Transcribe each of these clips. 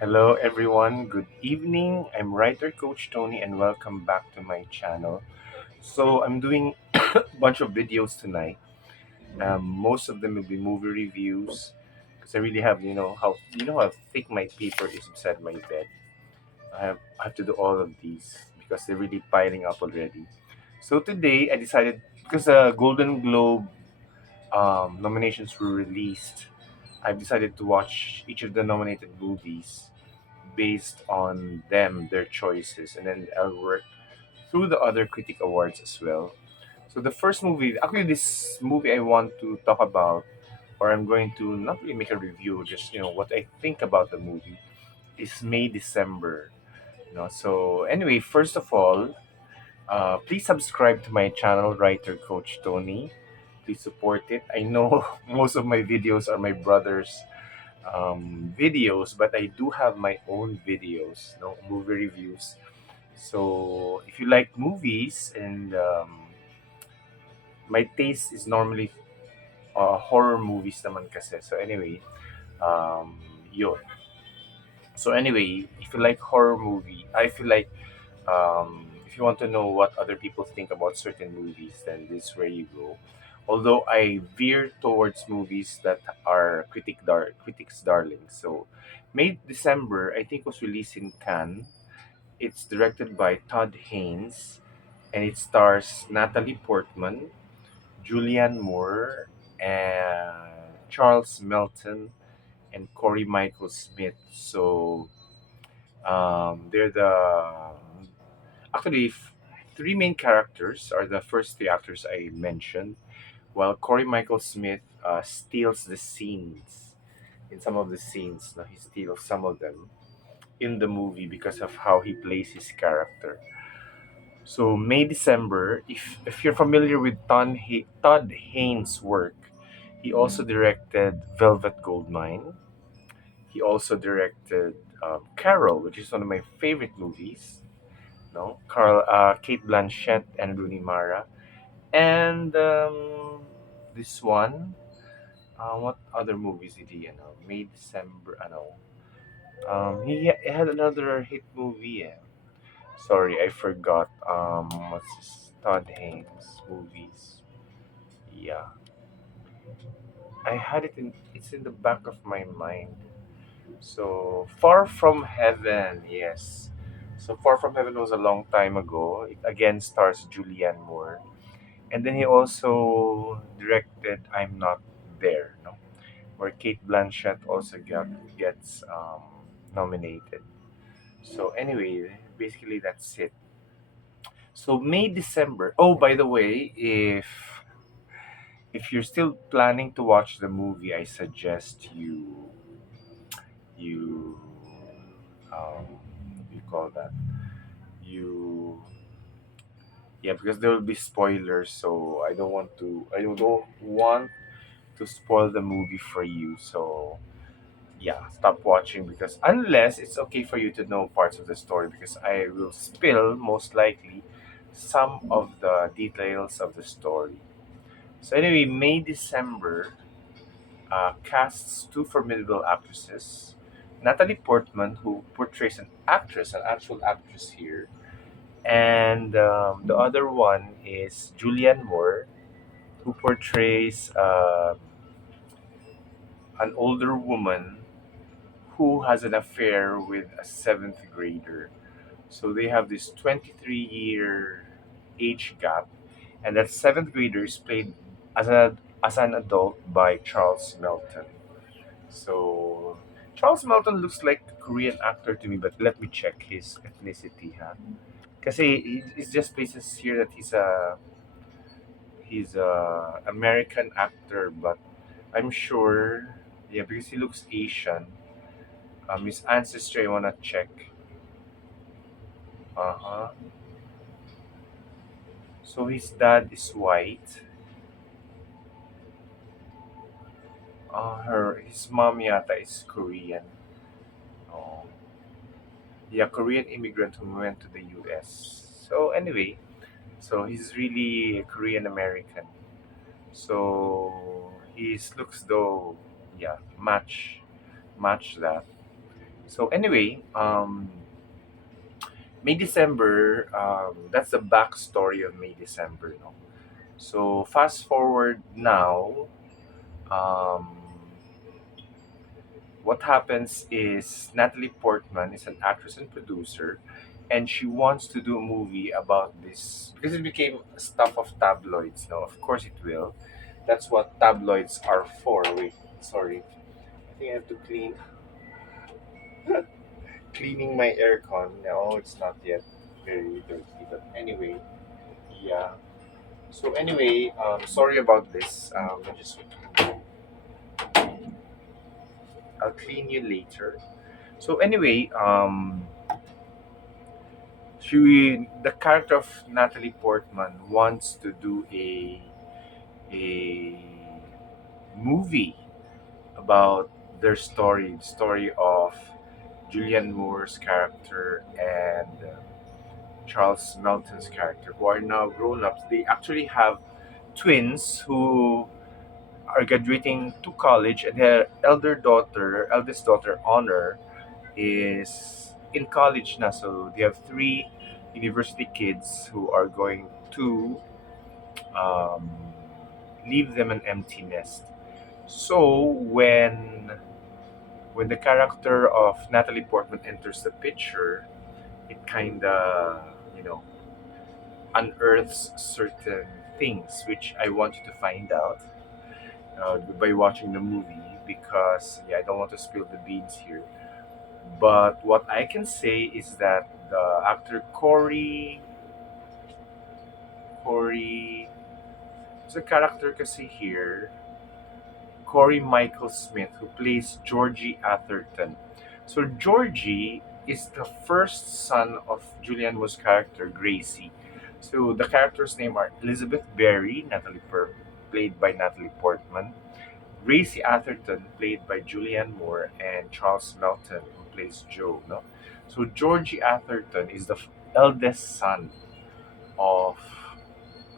Hello, everyone. Good evening. I'm writer Coach Tony, and welcome back to my channel. So, I'm doing a bunch of videos tonight. Most of them will be movie reviews because I really have, how thick my paper is beside my bed. I have to do all of these because they're really piling up already. So today I decided because Golden Globe nominations were released, I've decided to watch each of the nominated movies based on them, their choices, and then I'll work through the other critic awards as well. So the first movie, actually, this movie I want to talk about, or I'm going to not really make a review, just what I think about the movie, is May December. So anyway, first of all, please subscribe to my channel, Writer Coach Tony. Please support it. I know most of my videos are my brother's videos, but I do have my own videos, movie reviews. So if you like movies, and my taste is normally horror movies naman kasi. So anyway, um, yun. So anyway, if you like horror movie, I feel like if you want to know what other people think about certain movies, then this is where you go. Although I veer towards movies that are critics' darlings. So, May December, I think was released in Cannes. It's directed by Todd Haynes, and it stars Natalie Portman, Julianne Moore, and Charles Melton, and Corey Michael Smith. So they're the actually three main characters are the first three actors I mentioned, while Corey Michael Smith steals the scenes in some of the scenes. Now he steals some of them in the movie because of how he plays his character. So May December, if you're familiar with Todd Haynes' work, he also directed Velvet Goldmine. He also directed Carol, which is one of my favorite movies. No, Kate Blanchett and Rooney Mara, and this one. What other movies did he? May December. I know. He had another hit movie. Yeah. Sorry, I forgot. What's this? Todd Haynes movies. Yeah, I had it in. It's in the back of my mind. So Far From Heaven. Yes. So Far From Heaven was a long time ago. It again stars Julianne Moore. And then he also directed I'm Not There, no? Where Kate Blanchett also gets nominated. So anyway, basically that's it. So May December. Oh, by the way, if you're still planning to watch the movie, I suggest you what do you call that? You Yeah, because there will be spoilers, so I don't want to spoil the movie for you. So yeah, stop watching because unless it's okay for you to know parts of the story, because I will spill most likely some of the details of the story. So anyway, May December casts two formidable actresses. Natalie Portman, who portrays an actual actress here, and the other one is Julianne Moore, who portrays an older woman who has an affair with a seventh grader. So they have this 23-year age gap, and that seventh grader is played as an adult by Charles Melton. So Charles Melton looks like a Korean actor to me, but let me check his ethnicity, huh? Because it just places here that he's a American actor, but I'm sure, yeah, because he looks Asian. His ancestry, I wanna check. Uh huh. So his dad is white. His mom yata is Korean. Oh, yeah, Korean immigrant who went to the U.S. So anyway, so he's really Korean American. So his looks though, yeah, match that. So anyway, May December. That's the backstory of May December. No? So fast forward now. Um, what happens is Natalie Portman is an actress and producer, and she wants to do a movie about this because it became stuff of tabloids. No, of course it will. That's what tabloids are for. Wait, sorry. I think I have to cleaning my aircon. No, it's not yet very dirty. But anyway, yeah. So anyway, sorry about this. I just I'll clean you later. So anyway, the character of Natalie Portman wants to do a movie about their story, the story of Julianne Moore's character and Charles Melton's character, who are now grown ups. They actually have twins who are graduating to college, and their eldest daughter, Honor, is in college now. So they have three university kids who are going to um, leave them an empty nest. So when the character of Natalie Portman enters the picture, it kind of unearths certain things which I want you to find out by watching the movie because yeah, I don't want to spill the beans here. But what I can say is that the actor Corey, it's a character kasi here, Corey Michael Smith, who plays Georgie Atherton. So Georgie is the first son of Julianne Moore's character Gracie. So the characters' name are Elizabeth Berry, played by Natalie Portman, Gracie Atherton, played by Julianne Moore, and Charles Melton, who plays Joe. No, so Georgie Atherton is the eldest son of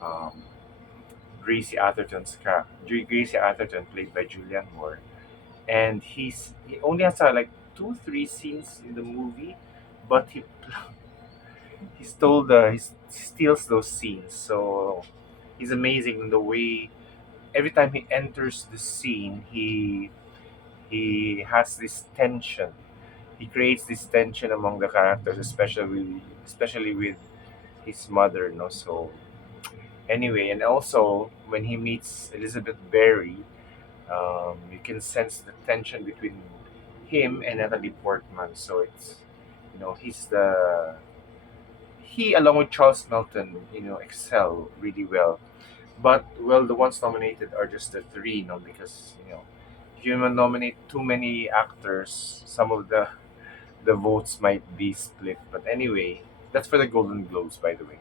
um, Gracie Atherton, played by Julianne Moore, and he only has like two, three scenes in the movie, but he steals those scenes. So he's amazing in the way every time he enters the scene, he has this tension. He creates this tension among the characters, especially with his mother. No, so anyway, and also when he meets Elizabeth Berry, you can sense the tension between him and Natalie Portman. So it's he along with Charles Melton, excel really well. But well, the ones nominated are just the three, because if you nominate too many actors, some of the votes might be split. But anyway, that's for the Golden Globes, by the way.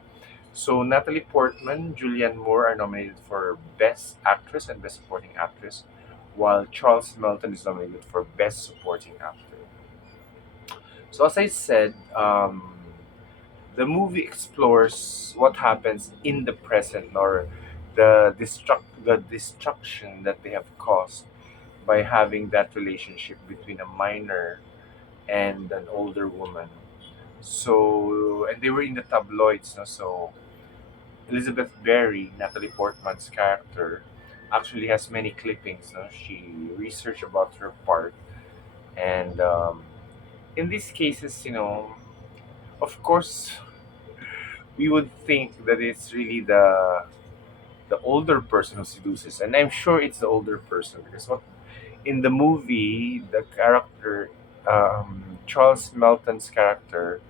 So Natalie Portman, Julianne Moore are nominated for Best Actress and Best Supporting Actress, while Charles Melton is nominated for Best Supporting Actor. So as I said, the movie explores what happens in the present, or the destruction that they have caused by having that relationship between a minor and an older woman. So, and they were in the tabloids, no? So Elizabeth Berry, Natalie Portman's character, actually has many clippings. No? She researched about her part, and in these cases, of course, we would think that it's really the older person who seduces, and I'm sure it's the older person because what in the movie the character Charles Melton's character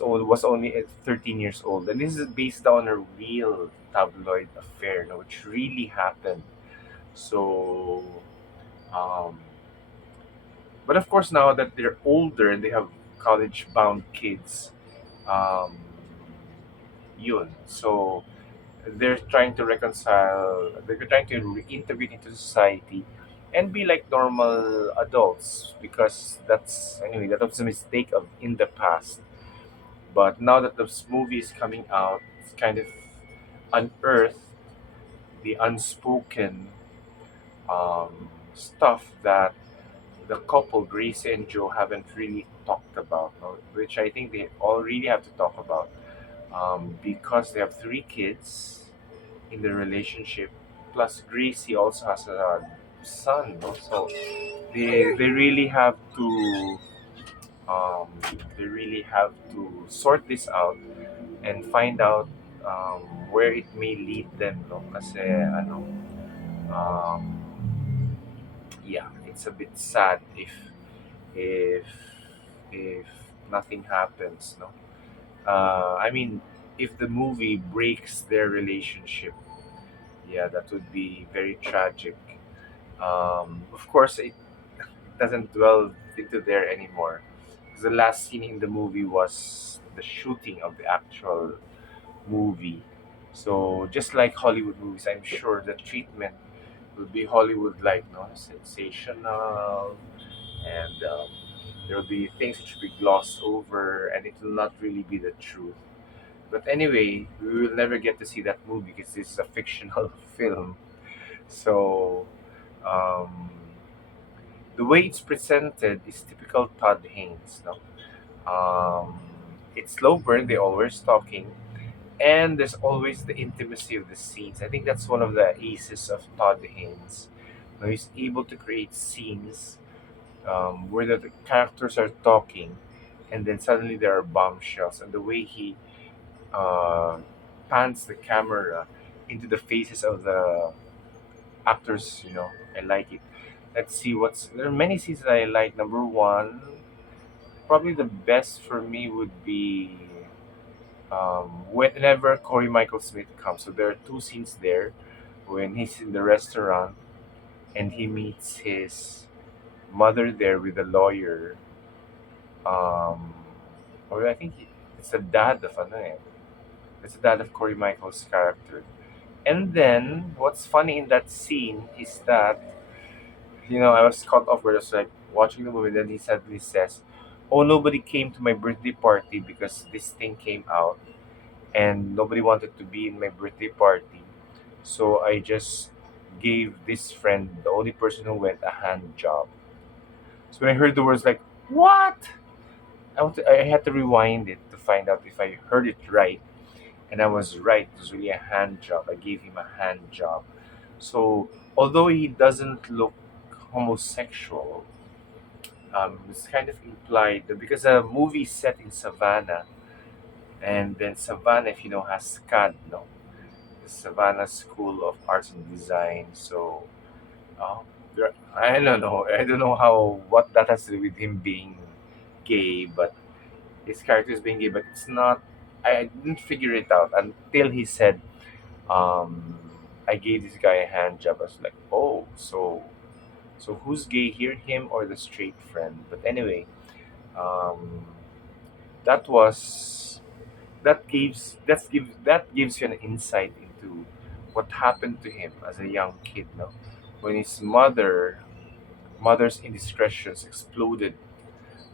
was only at 13 years old, and this is based on a real tabloid affair, which really happened. So, um, but of course, now that they're older and they have college-bound kids, um, yun. So they're trying to reconcile. They're trying to reintegrate into society and be like normal adults because that was a mistake of in the past. But now that this movie is coming out, it's kind of unearthed the unspoken stuff that the couple Grace and Joe haven't really talked about, no? Which I think they all really have to talk about, because they have three kids in the relationship. Plus, Gracie also has a son, no? So they really have to um, sort this out and find out where it may lead them, no? Kasi ano, um, yeah, it's a bit sad if if nothing happens, no. I mean, if the movie breaks their relationship, yeah, that would be very tragic. Of course, it doesn't dwell into there anymore. 'Cause the last scene in the movie was the shooting of the actual movie. So just like Hollywood movies, I'm sure the treatment will be Hollywood like, no, sensational, and there will be things which will be glossed over, and it will not really be the truth. But anyway, we will never get to see that movie because this is a fictional film. So um, the way it's presented is typical Todd Haynes. No, um, it's slow burn. They always talking, and there's always the intimacy of the scenes. I think that's one of the aces of Todd Haynes. You know, he's able to create scenes where the characters are talking, and then suddenly there are bombshells, and the way he uh, pans the camera into the faces of the actors, I like it. Let's see what's there are many scenes that I like. Number one, probably the best for me would be whenever Corey Michael Smith comes. So there are two scenes there when he's in the restaurant and he meets his mother there with a lawyer. Um, or I think it's the dad of ano eh. It's the dad of Corey Michael's character. And then what's funny in that scene is that I was caught off guard. I was like watching the movie. Then he suddenly says, "Oh, nobody came to my birthday party because this thing came out, and nobody wanted to be in my birthday party. So I just gave this friend, the only person who went, a hand job." So when I heard the words like "what," I had to rewind it to find out if I heard it right, and I was right. It was really a hand job. I gave him a hand job. So although he doesn't look homosexual, it's kind of implied that because the movie is set in Savannah, and then Savannah, if you know, has SCAD, no, the Savannah School of Arts and Design. So uh, I don't know. I don't know how what that has to do with him being gay, but his character is being gay. But it's not. I didn't figure it out until he said, um, "I gave this guy a hand job." I was like, "Oh, so who's gay here, him or the straight friend?" But anyway, um, that was that gives you an insight into what happened to him as a young kid, no? When his mother's indiscretions exploded.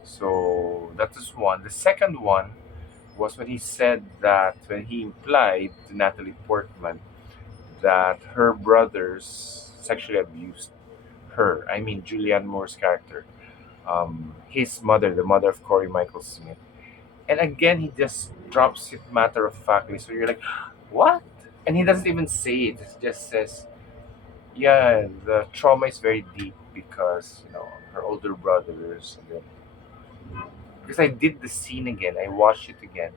So that was one. The second one was when he said that when he implied to Natalie Portman that her brothers sexually abused her. I mean Julianne Moore's character, his mother, the mother of Corey Michael Smith. And again, he just drops it matter of factly. So you're like, what? And he doesn't even say it. It just says, yeah, the trauma is very deep because her older brothers. And then because I did the scene again, I watched it again,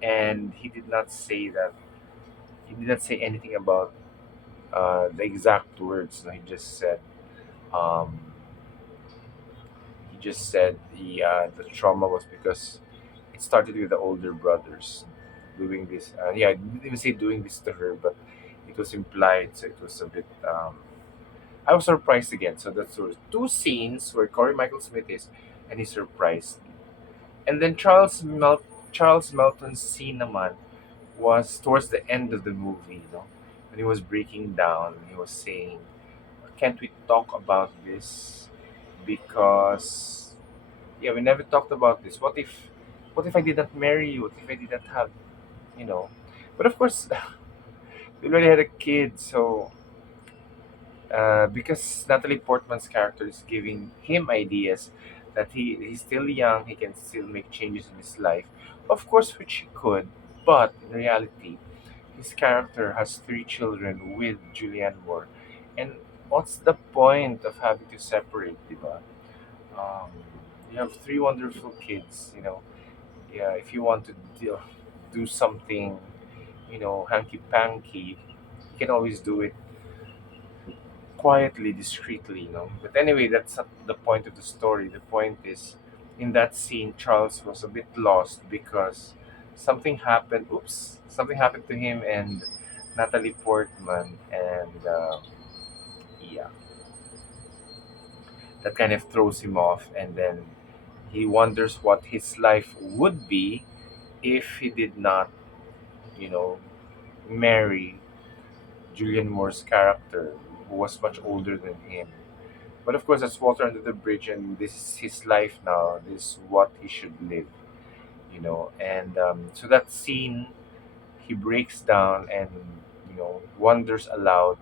and he did not say that. He did not say anything about the exact words. No, um, the trauma was because it started with the older brothers doing this. Yeah, I didn't even say doing this to her, but it was implied, so it was a bit. I was surprised again. So that's sort of two scenes where Corey Michael Smith is, and he's surprised. And then Charles Melton's scene naman was towards the end of the movie. When he was breaking down, he was saying, "Can't we talk about this? Because yeah, we never talked about this. What if I did not marry you? What if I did not have, you know?" But of course, we already had a kid, so because Natalie Portman's character is giving him ideas that he's still young, he can still make changes in his life. Of course, which he could, but in reality, his character has three children with Julianne Moore. And what's the point of having to separate, diba? Um, you have three wonderful kids, you know. Yeah, if you want to do something, hanky panky, you can always do it quietly, discreetly. But anyway, that's not the point of the story. The point is, in that scene, Charles was a bit lost because something happened to him and Natalie Portman, and yeah, that kind of throws him off, and then he wonders what his life would be if he did not, you know, marry Julian Moore's character, who was much older than him. But of course, that's water under the bridge, and this is his life now. This is what he should live. And so that scene, he breaks down and wonders aloud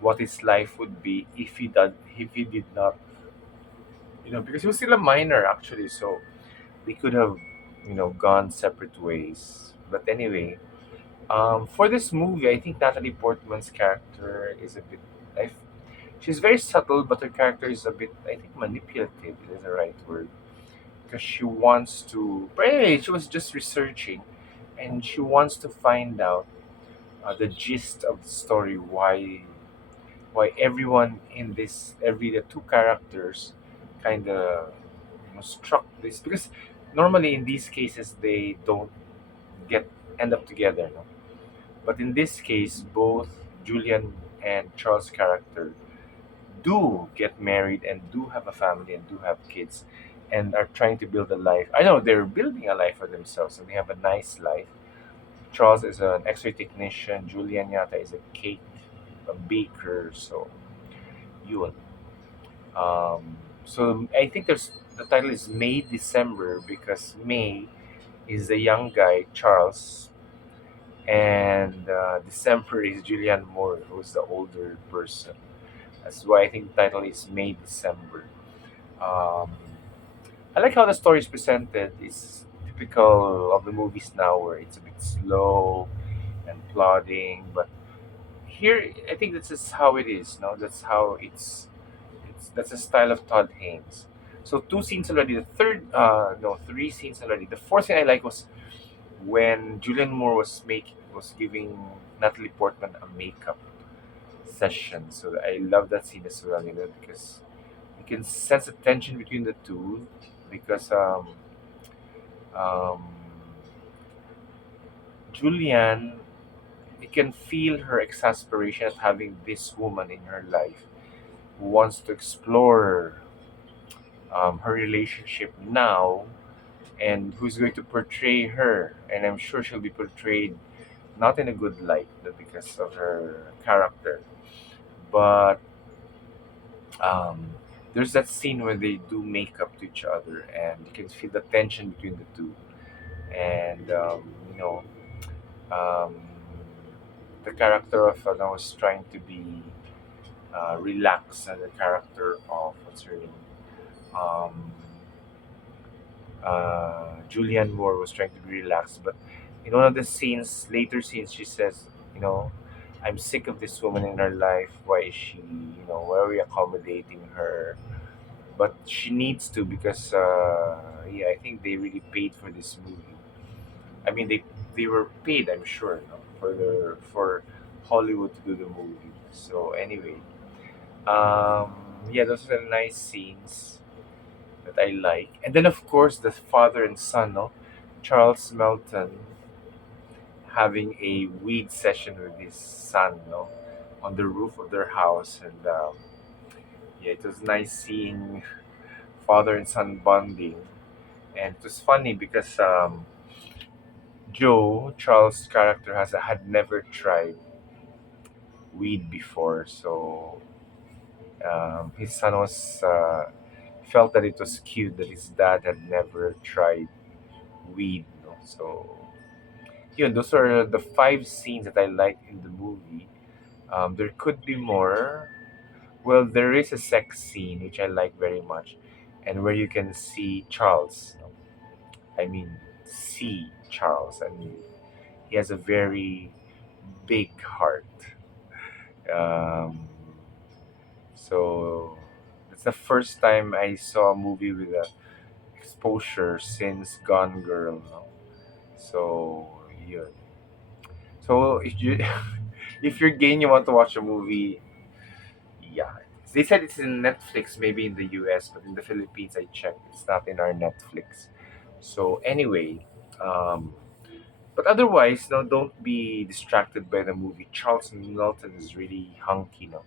what his life would be if he did not, because he was still a minor actually. So they could have, gone separate ways. But anyway, for this movie, I think Natalie Portman's character is a bit. I She's very subtle, but her character is a bit, I think, manipulative is the right word. Because she wants to. But anyway, she was just researching, and she wants to find out the gist of the story. Why everyone in the two characters, kind of struck this, because normally in these cases they don't get end up together, no? But in this case, both Julian and Charles' character do get married and do have a family and do have kids and are trying to build a life. I know they're building a life for themselves and they have a nice life. Charles is an X-ray technician. Julian Yata is a baker. So yun. So I think the title is May December because May is the young guy Charles, and December is Julianne Moore, who's the older person. That's why I think the title is May December. Um, I like how the story is presented. It's typical of the movies now, where it's a bit slow and plodding. But here, I think that's just how it is. No, that's how that's the style of Todd Haynes. So two scenes already. The third, no, three scenes already. The fourth thing I like was when Julian Moore was giving Natalie Portman a makeup session. So I love that scene as well, because you can sense the tension between the two because um, Julianne, you can feel her exasperation at having this woman in her life who wants to explore her relationship now and who's going to portray her. And I'm sure she'll be portrayed not in a good light because of her character. But um, there's that scene where they do make up to each other and you can feel the tension between the two. And, um, the character of Anna was trying to be relaxed, and the character of what's her name? Um, Julianne Moore was trying to be relaxed, but in one of the later scenes, she says, you know, I'm sick of this woman in her life. Why is she, why are we accommodating her? But she needs to because, yeah, I think they really paid for this movie. I mean, they were paid, I'm sure, no, for Hollywood to do the movie. So anyway, yeah, those are the nice scenes that I like. And then of course the father and son, no, Charles Melton having a weed session with his son, no, on the roof of their house, and yeah, it was nice seeing father and son bonding, and it was funny because Joe, Charles' character, had never tried weed before, so his son was felt that it was cute that his dad had never tried weed. So those are the five scenes that I liked in the movie. There could be more, Well, there is a sex scene which I like very much, and where you can see Charles. I mean, see Charles. I mean, he has a very big heart. Um, so it's the first time I saw a movie with a exposure since Gone Girl. No? So yeah. So if you if you're gay and you want to watch a movie, yeah. They said it's in Netflix, maybe in the US, but in the Philippines I checked, it's not in our Netflix. So anyway, um, but otherwise, no, don't be distracted by the movie. Charles Melton is really hunky, no,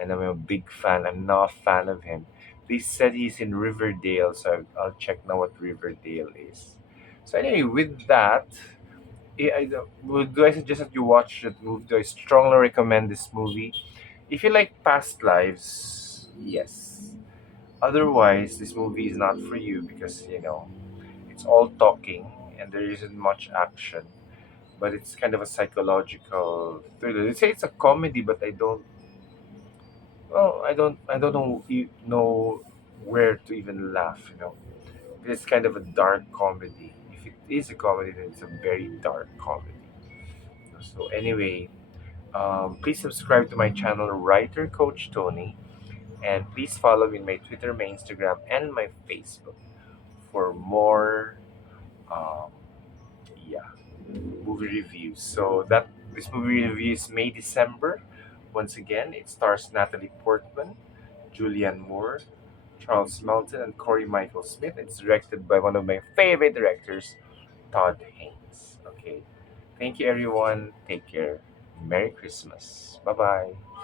and I'm a big fan. I'm not a fan of him. They said he's in Riverdale, so I'll check now what Riverdale is. So anyway, with that, do I suggest that you watch that movie? Do I strongly recommend this movie? If you like past lives, yes. Otherwise, this movie is not for you because it's all talking and there isn't much action. But it's kind of a psychological thriller. They say it's a comedy, but I don't. Well, I don't know where to even laugh. It's kind of a dark comedy. If it is a comedy, then it's a very dark comedy. So anyway, please subscribe to my channel, Writer Coach Tony, and please follow me on my Twitter, my Instagram, and my Facebook for more, um, yeah, movie reviews. So that this movie review is May December. Once again, it stars Natalie Portman, Julianne Moore, Charles Melton, and Corey Michael Smith. It's directed by one of my favorite directors, Todd Haynes. Okay, thank you everyone. Take care. Merry Christmas. Bye bye.